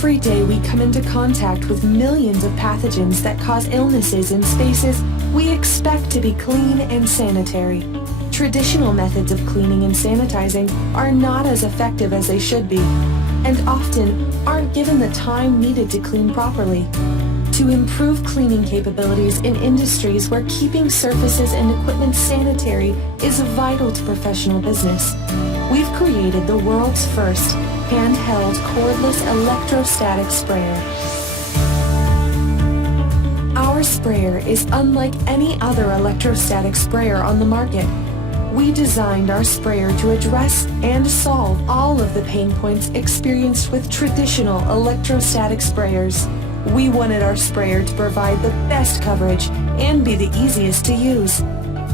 Every day we come into contact with millions of pathogens that cause illnesses in spaces we expect to be clean and sanitary. Traditional methods of cleaning and sanitizing are not as effective as they should be, and often aren't given the time needed to clean properly. To improve cleaning capabilities in industries where keeping surfaces and equipment sanitary is vital to professional business, we've created the world's first handheld cordless electrostatic sprayer. Our sprayer is unlike any other electrostatic sprayer on the market. We designed our sprayer to address and solve all of the pain points experienced with traditional electrostatic sprayers. We wanted our sprayer to provide the best coverage and be the easiest to use.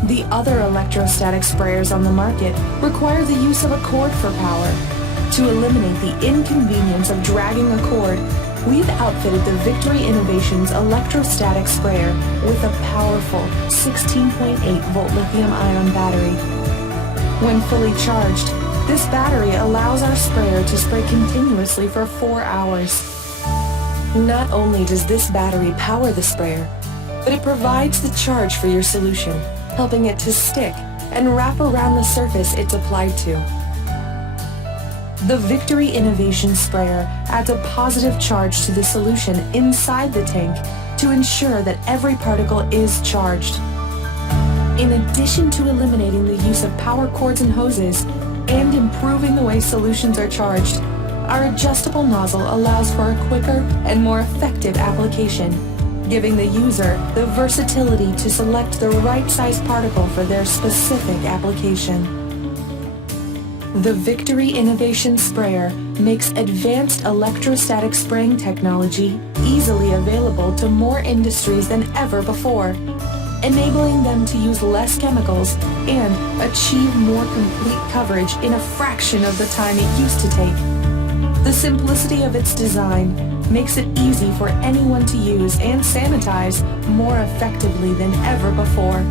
The other electrostatic sprayers on the market require the use of a cord for power. To eliminate the inconvenience of dragging a cord, we've outfitted the Victory Innovations electrostatic sprayer with a powerful 16.8-volt lithium-ion battery. When fully charged, this battery allows our sprayer to spray continuously for 4 hours. Not only does this battery power the sprayer, but it provides the charge for your solution, helping it to stick and wrap around the surface it's applied to. The Victory Innovation Sprayer adds a positive charge to the solution inside the tank to ensure that every particle is charged. In addition to eliminating the use of power cords and hoses and improving the way solutions are charged, our adjustable nozzle allows for a quicker and more effective application, giving the user the versatility to select the right size particle for their specific application. The Victory Innovation Sprayer makes advanced electrostatic spraying technology easily available to more industries than ever before, enabling them to use less chemicals and achieve more complete coverage in a fraction of the time it used to take. The simplicity of its design makes it easy for anyone to use and sanitize more effectively than ever before.